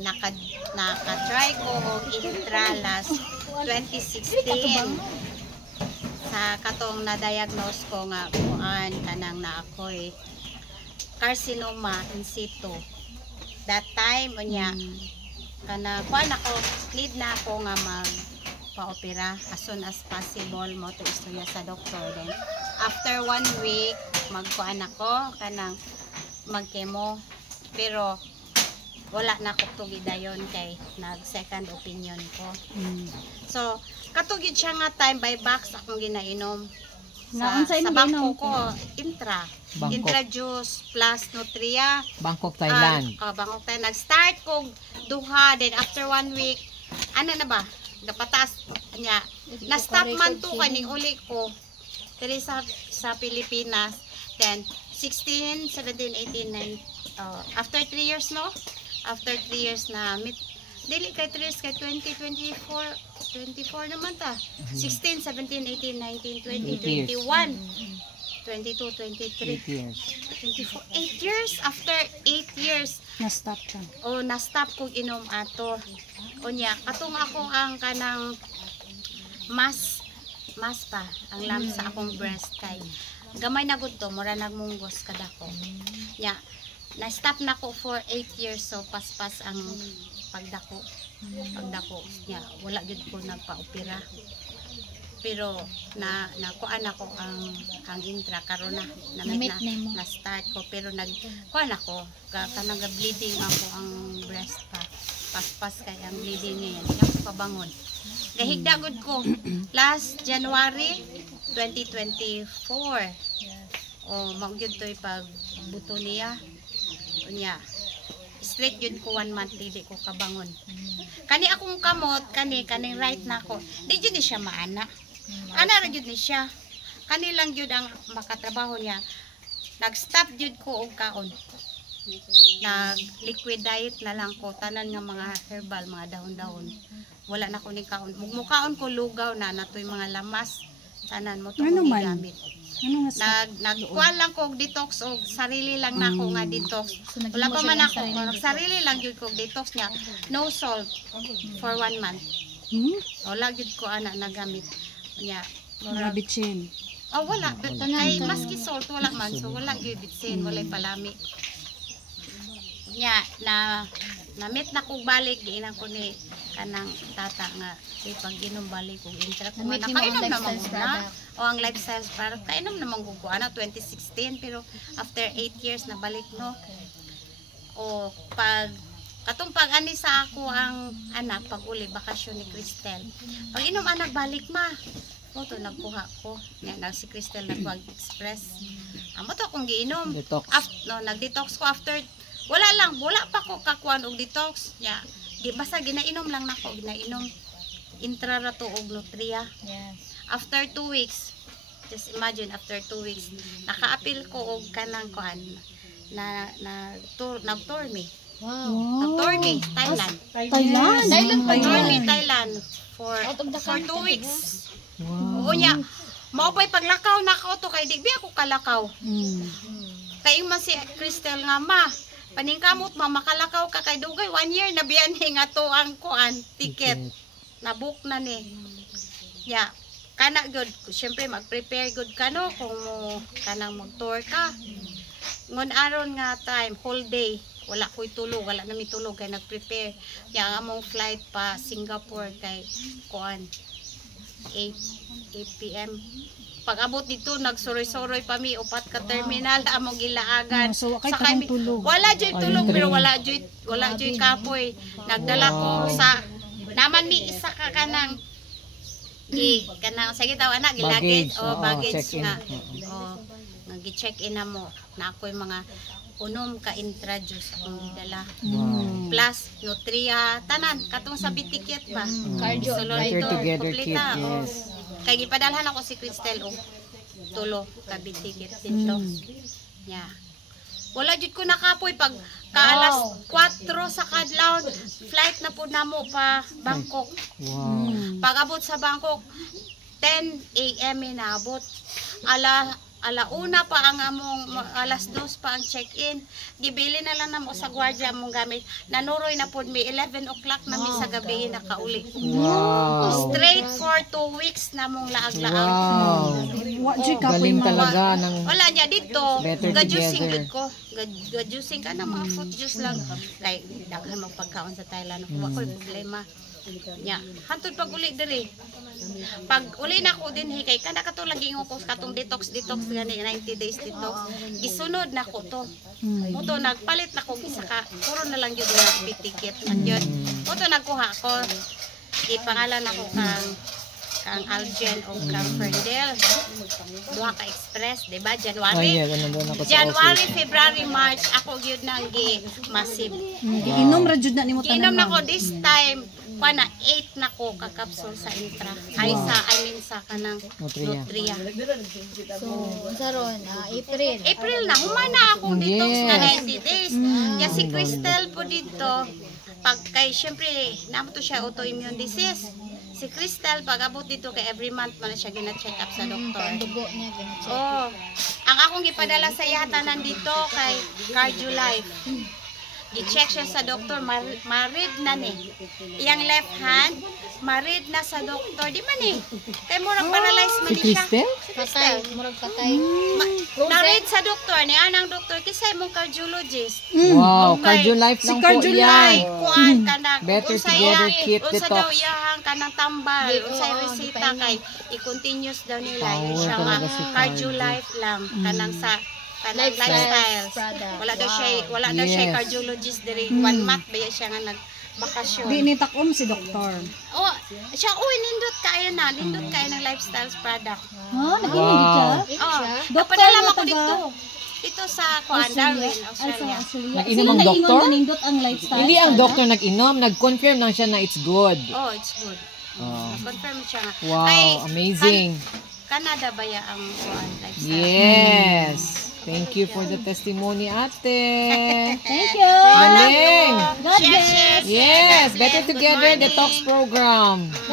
naka-try ko og intra last 2016 sa katong na-diagnose ko nga kuan kanang na ako'y carcinoma in situ. That time unya kana kuan ako need na ako nga magpa-opera as soon as possible mo to istorya sa doktor. Then after 1 week magkuan ako kanang mag-chemo, pero wala na ko tugid dayon kay nag second opinion ko. So katugid siya nga time by box akong ginainom sa bangko ko intra juice plus nutria Bangkok, Thailand. Bangkok Thailand. Nag-start ko duha, then after 1 week ano na ba napataas nya na stop man to kaning uli ko diri sa Pilipinas. Then 16, 17, 18, 9 after 3 years no, after 3 years na dili kay 3 years kay 24 naman ta. 16, 17, 18, 19, 20, 21, 22, 23, 24, 8 years. After 8 years Na-stop ka. na-stop kog inom ato. Unya katong ako ang kanang mas pa ang lam sa akong breast kay gamay na gud to, mura nagmunggos kada ko. Ya, na-stop na ko for 8 years, so paspas ang pagdako. Ya, wala gud ko nagpa-opera. Pero nakuan ako ang intra karon na start ko, pero kuan ako kanang bleeding ako ang breast pa. Paspas kay ang bleeding ngayon. Diyan ko pabangon. Gahigda gud ko last January 2024. Magyud to'y pagbuto niya. Unya, straight yun ko 1 month, dili ko kabangon. Kani akong kamot, kaning right na ko, di yun siya maana. Ana ra yun siya. Kani lang yun ang makatrabaho niya. Nag-stop yun ko og kaon. Nag-liquid diet na lang ko. Tanan nga mga herbal, mga dahon-dahon. Wala na ko ni kaon. Mugmukaon ko lugaw na natoy mga lamas. Tanan mo to kong gigamit. Nagkuhan lang ko detox o sarili lang na ako nga detox. Wala pa man ako. Sarili lang yun ko detox niya. No salt for 1 month. Wala yun ko nagamit. Grabe chin. Wala. Kay maski salt wala man. So wala yun bitsin. Wala palami. Na-meet na ko balik. Giinan ko ni kanang tata nga pag inom balik kung intra ko nakainom naman muna o ang lifestyle para kainom naman ko 2016, pero after 8 years na balik no. O katong pag-ani sa ako ang anak pag uli bakasyon ni Cristel, pag inom anak balik ma to nagkuha ko nga si Cristel nagwag-express amo to akong giinom nag-detox ko after wala pa ko kakuan og detox nya. Di basta ginainom lang nako, ginainom intra ra to og nutria. After 2 weeks, just imagine after 2 weeks, naka-apil ko og kanang kuan nag-tour me. Wow. Nag-tour me Thailand. Thailand for 2 weeks. Wow. Unya, mao pay paglakaw nako to kay di ako kalakaw. Kay man si Cristel nga ma paningkamot makalakaw ka kay dugay 1 year na biyan nga to ang kuan ticket na-book na ni. Kana good, syempre mag-prepare good ka no kung kanang mag-tour ka. Ngon aron nga time whole day wala ko'y tulog, wala na mi tulog kay nag-prepare. Yang among flight pa Singapore kay kuan 8 PM. Pag-abot dito, nagsuroy-suroy pa mi, upat ka terminal, among gilaagan. So, sakay tulog. Wala dyo'y tulog, pero wala dyo'y kapoy. Nagdala ko sa, naman mi isa ka kanang, sige tawa na, gilagid, baggage nga. Nag-check-in na mo, na ako'y mga unom ka intra-juice akong gidala. Plus, nutria, tanan, katong sa bitikit ba? Cardio Together Kit, yes. Kaya gipadalhan ako si Cristel og tulo ka bitikit dito. Wala jud ko nakapoy pag kaalas 4 sa kadlaw flight na pud namo pa Bangkok. Pag abot sa Bangkok 10 AM inaabot. alauna pa ang among alas 2 pa ang check-in. Gibili na lang namo sa gwardiya among gamit. Nanuroy na pod mi 11 o'clock na mi sa gabi nakauli. Wow. Straight for 2 weeks na mong laag-laag. Wow. Wa jud ka Galing mga talaga ng Wala niya dito. Better Gadusing together. gud ko. Gadusing ka na mga fruit juice lang. Kay daghan magpagkaon sa Thailand. Wa ko'y problema. Nya, hantod pag uli diri. Pag uli na ko din kay kada kato lagi ko katong detox gani 90 days detox. Gisunod na ko to. Moto nagpalit na ko isa ka. Puro na lang jud na ticket man jud. Moto nagkuha ko. Ipangalan ako kang Algen o kang Ferndale. Duha ka express, di ba? Oh, January. yeah, nandun ako sa January, office. February, March, ako gyud nang massive. Inom ra jud na nimo Ginom tanan. na ko this time, pana 8 na ko kakapsul sa intra. Ay sa sa kanang Nutria. Nutria. So, unsa ron? April. April na humana akong detox na Yes. 90 days. Ya si Crystal po dito pag kay syempre namo to siya autoimmune disease. Si Crystal pag abot dito kay every month man siya gina-check up sa doktor. Dugo niya gina-check. Oh. Ang akong gipadala sa ihatanan dito kay Cardio Life. I-check siya sa doktor, marid na ni. Iyang left hand, marid na sa doktor. Di man ni. Kay murag paralyzed man Si ni siya. Cristel? Patay, murag patay. Na-read sa doktor, ni anang doktor, kisay mong cardiologist. Wow, Okay. Cardio Life Si lang po Cardio yan. Ay, kuan ka na. Better Unsay together, yang- keep unsa detox. daw iyahang ka ng tambal. Oo, Unsay resita painom. kay i-continuous daw nila. Yun Power siya nga, talaga si Cardio Cardio. Life lang. Kanang sa kanang Lifestyle lifestyle. product. Wala daw siya Yes. cardiologist diri. 1 month ba siya nga nagbakasyon. Di ni takom si doktor. Oh, siya nindot kayo na. Nindot kayo ng lifestyle product. Wow. Oh, Doktor napadala na mo ko taga- dito. Dito sa Darwin, Australia. Nainom ang doktor? Nindot ang lifestyle. Hindi ang doktor nag-inom, nag-confirm lang siya na it's good. Oh, it's good. Oh. Confirm siya nga. Wow, Ay, amazing. Canada ba ya ang lifestyle? Yes. Thank you for the testimony, ate. Thank you. Galing. God bless. Yes, Yes, Better Together Detox Program.